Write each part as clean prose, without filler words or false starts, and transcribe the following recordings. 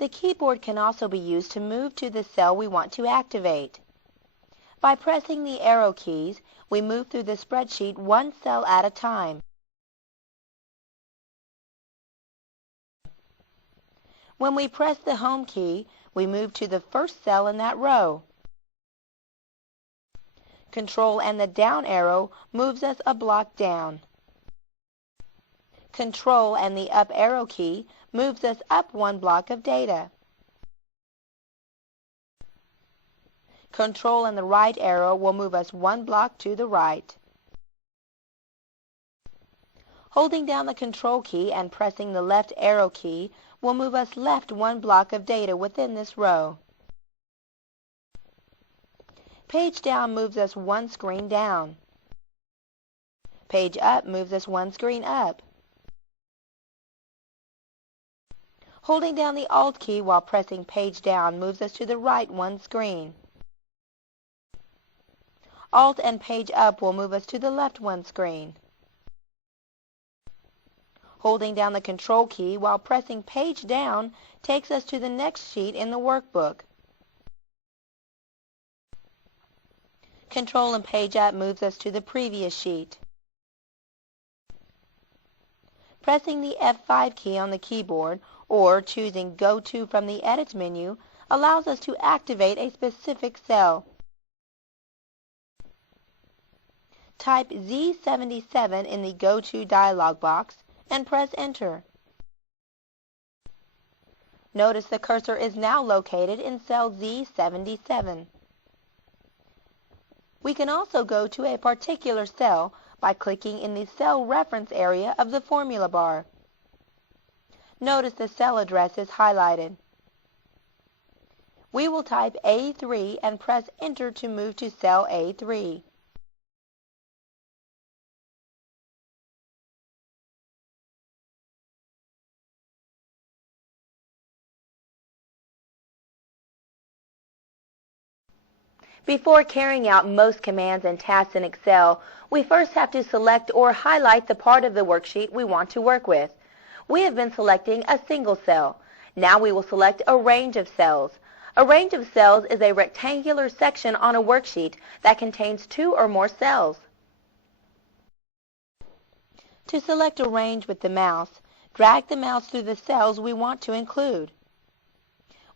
The keyboard can also be used to move to the cell we want to activate. By pressing the arrow keys, we move through the spreadsheet one cell at a time. When we press the Home key, we move to the first cell in that row. Control and the down arrow moves us a block down. Control and the up arrow key moves us up one block of data. Control and the right arrow will move us one block to the right. Holding down the Control key and pressing the left arrow key will move us left one block of data within this row. Page down moves us one screen down. Page up moves us one screen up. Holding down the Alt key while pressing page down moves us to the right one screen. Alt and page up will move us to the left one screen. Holding down the Control key while pressing page down takes us to the next sheet in the workbook. Control and page up moves us to the previous sheet. Pressing the F5 key on the keyboard or choosing Go To from the Edit menu allows us to activate a specific cell. Type Z77 in the Go To dialog box and press Enter. Notice the cursor is now located in cell Z77. We can also go to a particular cell by clicking in the cell reference area of the formula bar. Notice the cell address is highlighted. We will type A3 and press Enter to move to cell A3. Before carrying out most commands and tasks in Excel, we first have to select or highlight the part of the worksheet we want to work with. We have been selecting a single cell. Now we will select a range of cells. A range of cells is a rectangular section on a worksheet that contains two or more cells. To select a range with the mouse, drag the mouse through the cells we want to include.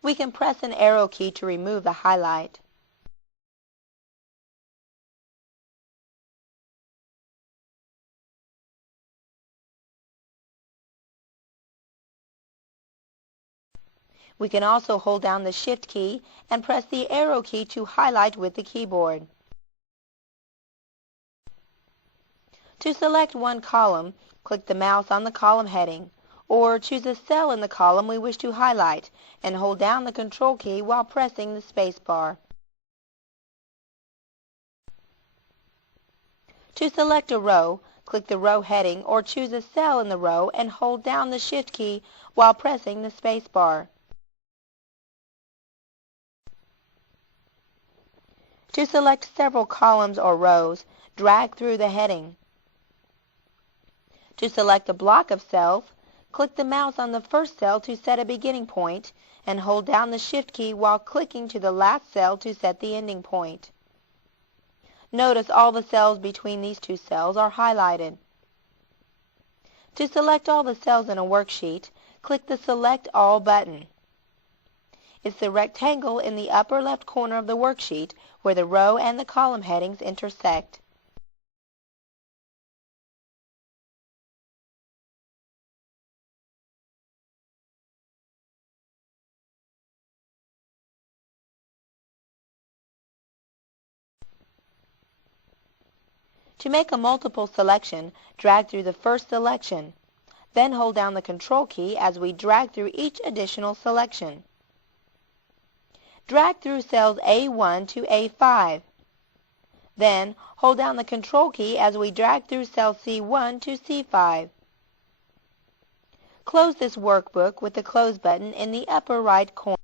We can press an arrow key to remove the highlight. We can also hold down the Shift key and press the arrow key to highlight with the keyboard. To select one column, click the mouse on the column heading, or choose a cell in the column we wish to highlight and hold down the Control key while pressing the space bar. To select a row, click the row heading or choose a cell in the row and hold down the Shift key while pressing the space bar. To select several columns or rows, drag through the heading. To select a block of cells, click the mouse on the first cell to set a beginning point and hold down the Shift key while clicking to the last cell to set the ending point. Notice all the cells between these two cells are highlighted. To select all the cells in a worksheet, click the Select All button. It's the rectangle in the upper left corner of the worksheet where the row and the column headings intersect. To make a multiple selection, drag through the first selection. Then hold down the Control key as we drag through each additional selection. Drag through cells A1 to A5. Then, hold down the Control key as we drag through cell C1 to C5. Close this workbook with the Close button in the upper right corner.